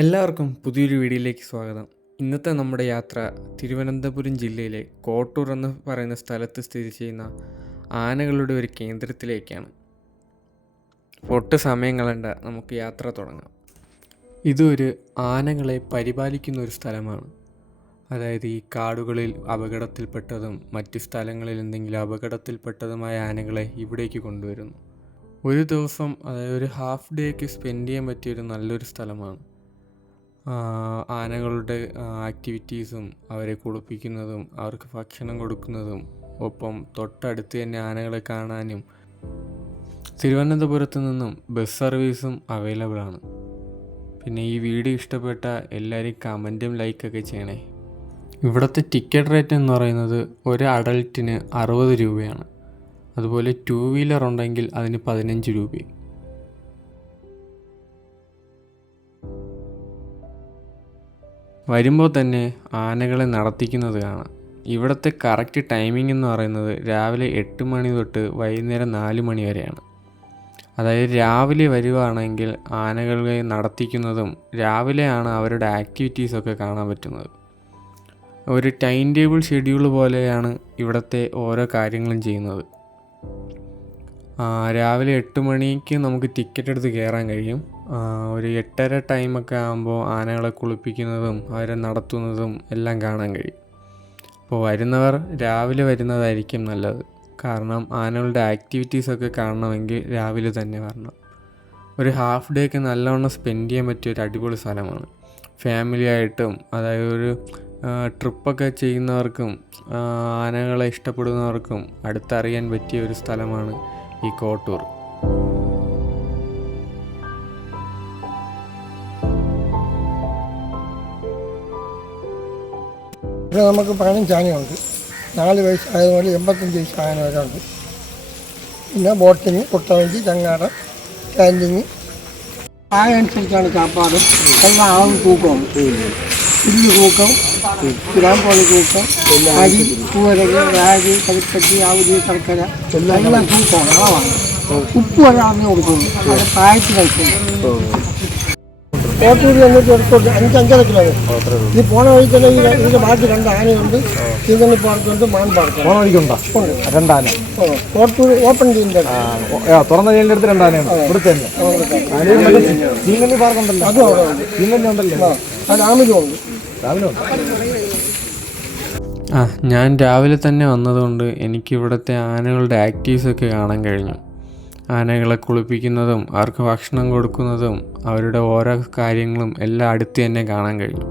എല്ലാവർക്കും പുതിയൊരു വീഡിയോയിലേക്ക് സ്വാഗതം. ഇന്നത്തെ നമ്മുടെ യാത്ര തിരുവനന്തപുരം ജില്ലയിലെ കോട്ടൂർ എന്ന് പറയുന്ന സ്ഥലത്ത് സ്ഥിതി ചെയ്യുന്ന ആനകളുടെ ഒരു കേന്ദ്രത്തിലേക്കാണ്. ഒട്ടും സമയം കളയണ്ട, നമുക്ക് യാത്ര തുടങ്ങാം. ഇതൊരു ആനകളെ പരിപാലിക്കുന്ന ഒരു സ്ഥലമാണ്. അതായത് ഈ കാടുകളിൽ അപകടത്തിൽപ്പെട്ടതും മറ്റ് സ്ഥലങ്ങളിൽ എന്തെങ്കിലും അപകടത്തിൽപ്പെട്ടതുമായ ആനകളെ ഇവിടേക്ക് കൊണ്ടുവരുന്നു. ഒരു ദിവസം, അതായത് ഒരു ഹാഫ് ഡേ ഒക്കെ സ്പെൻഡ് ചെയ്യാൻ പറ്റിയൊരു നല്ലൊരു സ്ഥലമാണ്. ആനകളുടെ ആക്ടിവിറ്റീസും അവരെ കുളിപ്പിക്കുന്നതും അവർക്ക് ഭക്ഷണം കൊടുക്കുന്നതും ഒപ്പം തൊട്ടടുത്ത് തന്നെ ആനകളെ കാണാനും തിരുവനന്തപുരത്ത് നിന്നും ബസ് സർവീസും അവൈലബിൾ ആണ്. പിന്നെ ഈ വീഡിയോ ഇഷ്ടപ്പെട്ട എല്ലാവരും കമൻറ്റും ലൈക്കൊക്കെ ചെയ്യണേ. ഇവിടുത്തെ ടിക്കറ്റ് റേറ്റ് എന്ന് പറയുന്നത് ഒരു അഡൽറ്റിന് 60 രൂപയാണ്. അതുപോലെ 2 വീലർ ഉണ്ടെങ്കിൽ അതിന് 15 രൂപയും. വരുമ്പോൾ തന്നെ ആനകളെ നടത്തിക്കുന്നത് കാണാം. ഇവിടുത്തെ കറക്റ്റ് ടൈമിംഗ് എന്ന് പറയുന്നത് രാവിലെ 8 മണി തൊട്ട് വൈകുന്നേരം 4 മണി വരെയാണ്. അതായത് രാവിലെ വരുവാണെങ്കിൽ ആനകളെ നടത്തിക്കുന്നതും രാവിലെയാണ് അവരുടെ ആക്ടിവിറ്റീസൊക്കെ കാണാൻ പറ്റുന്നത്. ഒരു ടൈം ടേബിൾ ഷെഡ്യൂൾ പോലെയാണ് ഇവിടുത്തെ ഓരോ കാര്യങ്ങളും ചെയ്യുന്നത്. രാവിലെ 8 മണിക്ക് നമുക്ക് ടിക്കറ്റ് എടുത്ത് കയറാൻ കഴിയും. ഒരു 8:30 ടൈമൊക്കെ ആകുമ്പോൾ ആനകളെ കുളിപ്പിക്കുന്നതും അവരെ നടത്തുന്നതും എല്ലാം കാണാൻ കഴിയും. അപ്പോൾ വരുന്നവർ രാവിലെ വരുന്നതായിരിക്കും നല്ലത്. കാരണം ആനകളുടെ ആക്ടിവിറ്റീസൊക്കെ കാണണമെങ്കിൽ രാവിലെ തന്നെ വരണം. ഒരു ഹാഫ് ഡേ ഒക്കെ നല്ലവണ്ണം സ്പെൻഡ് ചെയ്യാൻ പറ്റിയ ഒരു അടിപൊളി സ്ഥലമാണ്. ഫാമിലി ആയിട്ടും, അതായത് ഒരു ട്രിപ്പൊക്കെ ചെയ്യുന്നവർക്കും ആനകളെ ഇഷ്ടപ്പെടുന്നവർക്കും അടുത്തറിയാൻ പറ്റിയ ഒരു സ്ഥലമാണ് ഈ കോട്ടൂർ. ഇവിടെ നമുക്ക് 15 ആനയുണ്ട്. 4 വയസ്സായതുകൊണ്ട് 85 വയസ്സ് ആന വരെ ഉണ്ട്. പിന്നെ ബോട്ടിങ്, കുട്ടവഞ്ചി, ചങ്ങാടം, ക്യാൻഡിങ്. ആനനുസരിച്ചാണ് ചാപ്പാടും എല്ലാം ആവും. തൂക്കമാണ് പുല്ല് തൂക്കം, ഗ്രാമ്പുള്ള തൂക്കം, അരി, പൂവരക്, രാഗി, കരിപ്പറ്റി, ആവുതി, ശർക്കര എല്ലാം തൂക്കമാണ്, അളവാണ്. ഉപ്പ് വരെ അളന്ന് കൊടുക്കുന്നു. അത് പ്രായത്തിൽ കഴിക്കുന്നു. കോട്ടൂർ എന്നിട്ട് എടുത്തോട്ട് 5-5.5 കിലോമീറ്റർ. ഈ പോണ വഴി തന്നെ ഇതിൻ്റെ ബാക്കി 2 ആനയുണ്ട്. ചീങ്കണ്ണി പാർക്കുണ്ട്, മാൻ പാർക്ക്. പോണ വഴിക്കുണ്ടോ? 2 ആന. കോട്ടൂർ ഓപ്പൺ ചെയ്യുന്നുണ്ട്. തുറന്ന ജയിലിൻ്റെ അടുത്ത് 2 ആനയുണ്ട്. ഇവിടുത്തെ ചീങ്കണ്ണി പാർക്കുണ്ടല്ലോ, അതും അവിടെ ഉണ്ട്. ചീങ്കണ്ണി ഉണ്ടല്ലോ, അത് രാമിലും ഉണ്ട്. ഞാൻ രാവിലെ തന്നെ വന്നതുകൊണ്ട് എനിക്കിവിടുത്തെ ആനകളുടെ ആക്ടിവിറ്റീസൊക്കെ കാണാൻ കഴിഞ്ഞു. ആനകളെ കുളിപ്പിക്കുന്നതും അവർക്ക് ഭക്ഷണം കൊടുക്കുന്നതും അവരുടെ ഓരോ കാര്യങ്ങളും എല്ലാം അടുത്ത് തന്നെ കാണാൻ കഴിഞ്ഞു.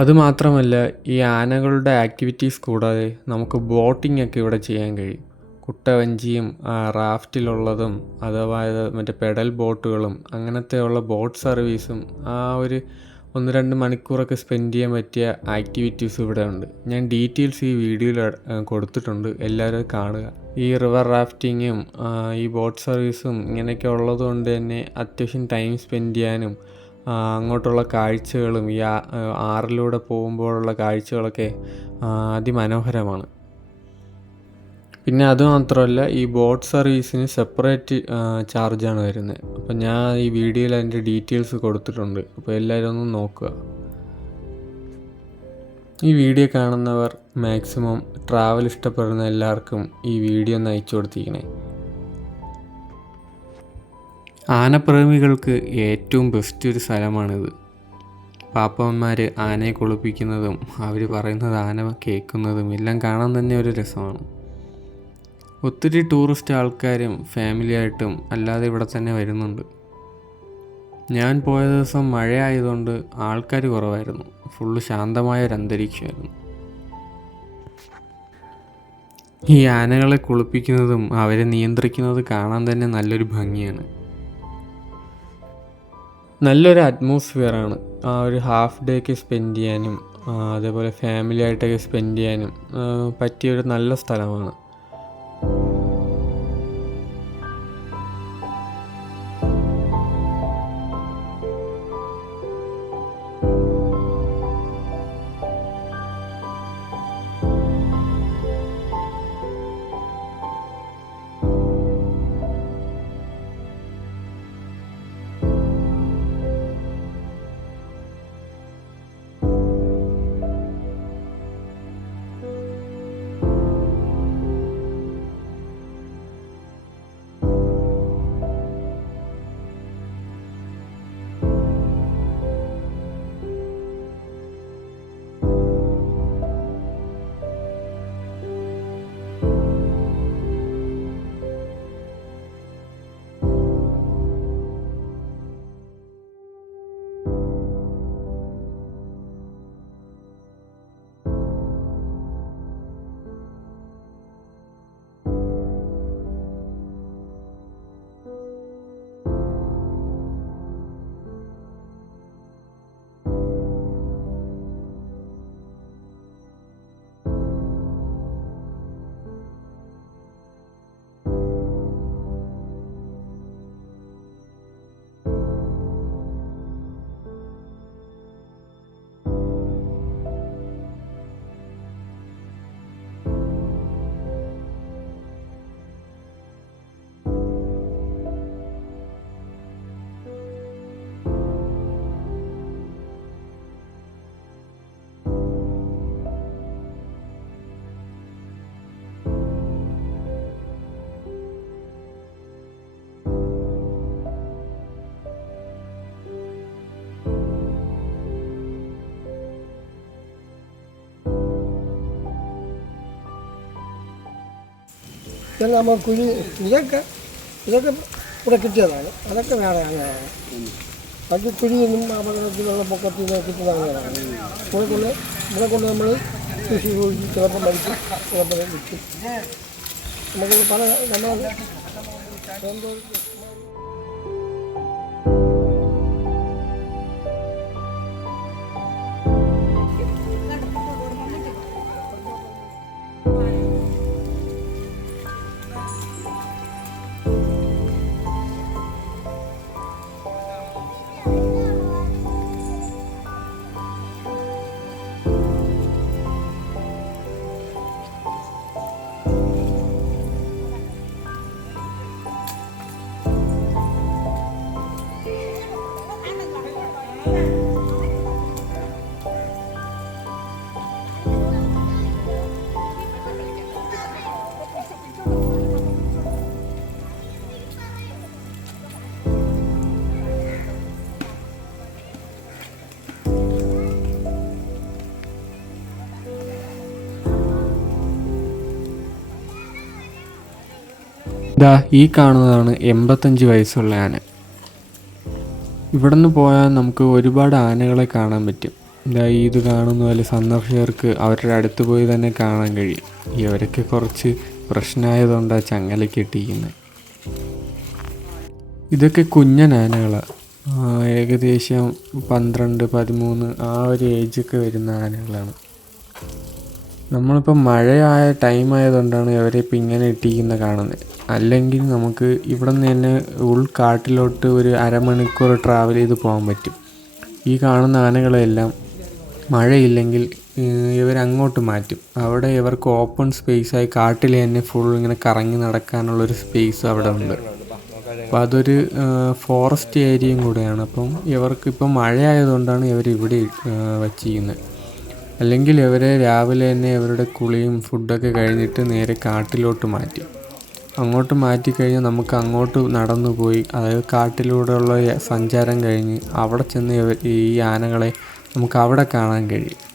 അതുമാത്രമല്ല, ഈ ആനകളുടെ ആക്ടിവിറ്റീസ് കൂടാതെ നമുക്ക് ബോട്ടിംഗ് ഒക്കെ ഇവിടെ ചെയ്യാൻ കഴിയും. കുട്ടവഞ്ചിയും റാഫ്റ്റിലുള്ളതും അഥവാ മറ്റേ പെഡൽ ബോട്ടുകളും അങ്ങനത്തെയുള്ള ബോട്ട് സർവീസും ഒരു 1-2 മണിക്കൂറൊക്കെ സ്പെൻഡ് ചെയ്യാൻ പറ്റിയ ആക്ടിവിറ്റീസ് ഇവിടെ ഉണ്ട്. ഞാൻ ഡീറ്റെയിൽസ് ഈ വീഡിയോയിൽ കൊടുത്തിട്ടുണ്ട്, എല്ലാവരും കാണുക. ഈ റിവർ റാഫ്റ്റിങ്ങും ഈ ബോട്ട് സർവീസും ഇങ്ങനെയൊക്കെ ഉള്ളതുകൊണ്ട് തന്നെ അത്യാവശ്യം ടൈം സ്പെൻഡ് ചെയ്യാനും അങ്ങോട്ടുള്ള കാഴ്ചകളും ഈ ആറിലൂടെ പോകുമ്പോഴുള്ള കാഴ്ചകളൊക്കെ അതിമനോഹരമാണ്. പിന്നെ അതുമാത്രമല്ല, ഈ ബോട്ട് സർവീസിന് സെപ്പറേറ്റ് ചാർജാണ് വരുന്നത്. അപ്പോൾ ഞാൻ ഈ വീഡിയോയിൽ അതിൻ്റെ ഡീറ്റെയിൽസ് കൊടുത്തിട്ടുണ്ട്, അപ്പോൾ എല്ലാവരും ഒന്ന് നോക്കുക. ഈ വീഡിയോ കാണുന്നവർ മാക്സിമം ട്രാവൽ ഇഷ്ടപ്പെടുന്ന എല്ലാവർക്കും ഈ വീഡിയോ ഒന്ന് അയച്ചു കൊടുത്തിരിക്കണേ. ആനപ്രേമികൾക്ക് ഏറ്റവും ബെസ്റ്റ് ഒരു സ്ഥലമാണിത്. പാപ്പന്മാർ ആനയെ കുളിപ്പിക്കുന്നതും അവർ പറയുന്നത് ആന കേൾക്കുന്നതും എല്ലാം കാണാൻ തന്നെ ഒരു രസമാണ്. ഒത്തിരി ടൂറിസ്റ്റ് ആൾക്കാരും ഫാമിലിയായിട്ടും അല്ലാതെ ഇവിടെ തന്നെ വരുന്നുണ്ട്. ഞാൻ പോയ ദിവസം മഴ ആയതുകൊണ്ട് ആൾക്കാർ കുറവായിരുന്നു. ഫുള്ള് ശാന്തമായ ഒരു അന്തരീക്ഷമായിരുന്നു. ഈ ആനകളെ കുളിപ്പിക്കുന്നതും അവരെ നിയന്ത്രിക്കുന്നത് കാണാൻ തന്നെ നല്ലൊരു ഭംഗിയാണ്. നല്ലൊരു അറ്റ്മോസ്ഫിയറാണ്. ഒരു ഹാഫ് ഡേ ഒക്കെ സ്പെൻഡ് ചെയ്യാനും അതേപോലെ ഫാമിലി ആയിട്ടൊക്കെ സ്പെൻഡ് ചെയ്യാനും പറ്റിയൊരു നല്ല സ്ഥലമാണ്. ഇതെല്ലാം നമ്മൾ ഇതൊക്കെ ഇവിടെ കിട്ടിയതാണ്. അതൊക്കെ വേറെ അങ്ങനെയാണ്. ബാക്കി കുഴിയൊന്നും അപകടത്തിൽ വെള്ളപ്പൊക്കത്തിൽ നിന്ന് കിട്ടുന്ന അങ്ങനെയാണ്. ഇവിടെ കൊണ്ട് നമ്മൾ കൃഷി കുഴിച്ച് ചിലപ്പം മരിക്കും, ചിലപ്പോൾ വിൽക്കും. നമുക്ക് പല നമ്മൾ ദാ ഈ കാണുന്നതാണ് 85 വയസ്സുള്ള ആന. ഇവിടെ നിന്ന് പോയാൽ നമുക്ക് ഒരുപാട് ആനകളെ കാണാൻ പറ്റും. ഇത് കാണുന്ന പോലെ സന്ദർശകർക്ക് അവരുടെ അടുത്ത് പോയി തന്നെ കാണാൻ കഴിയും. ഇവരൊക്കെ കുറച്ച് പ്രശ്നമായതുകൊണ്ടാണ് ചങ്ങലയ്ക്ക് ഇട്ടിരിക്കുന്നത്. ഇതൊക്കെ കുഞ്ഞൻ ആനകളാണ്. ഏകദേശം 12, 13 ആ ഒരു ഏജൊക്കെ വരുന്ന ആനകളാണ്. നമ്മളിപ്പോൾ മഴയായ ടൈം ആയതുകൊണ്ടാണ് ഇവരെ ഇപ്പം ഇങ്ങനെ ഇട്ടിരിക്കുന്നത് കാണുന്നത്. അല്ലെങ്കിൽ നമുക്ക് ഇവിടെ നിന്ന് തന്നെ ഉൾക്കാട്ടിലോട്ട് ഒരു അരമണിക്കൂർ ട്രാവൽ ചെയ്ത് പോകാൻ പറ്റും. ഈ കാണുന്ന ആനകളെല്ലാം മഴയില്ലെങ്കിൽ ഇവരങ്ങോട്ട് മാറ്റും. അവിടെ ഇവർക്ക് ഓപ്പൺ സ്പേസായി കാട്ടിൽ തന്നെ ഫുൾ ഇങ്ങനെ കറങ്ങി നടക്കാനുള്ളൊരു സ്പേസ് അവിടെ ഉണ്ട്. അപ്പോൾ അതൊരു ഫോറസ്റ്റ് ഏരിയയും കൂടെയാണ്. അപ്പം ഇവർക്കിപ്പം മഴയായതുകൊണ്ടാണ് ഇവരിവിടെ വച്ചിരിക്കുന്നത്. അല്ലെങ്കിൽ ഇവരെ രാവിലെ തന്നെ ഇവരുടെ കുളിയും ഫുഡൊക്കെ കഴിഞ്ഞിട്ട് നേരെ കാട്ടിലോട്ട് മാറ്റി. അങ്ങോട്ട് മാറ്റിക്കഴിഞ്ഞാൽ നമുക്ക് അങ്ങോട്ട് നടന്നു പോയി, അതായത് കാട്ടിലൂടെയുള്ള സഞ്ചാരം കഴിഞ്ഞ് അവിടെ ചെന്ന് ഈ ആനകളെ നമുക്ക് അവിടെ കാണാൻ കഴിയും.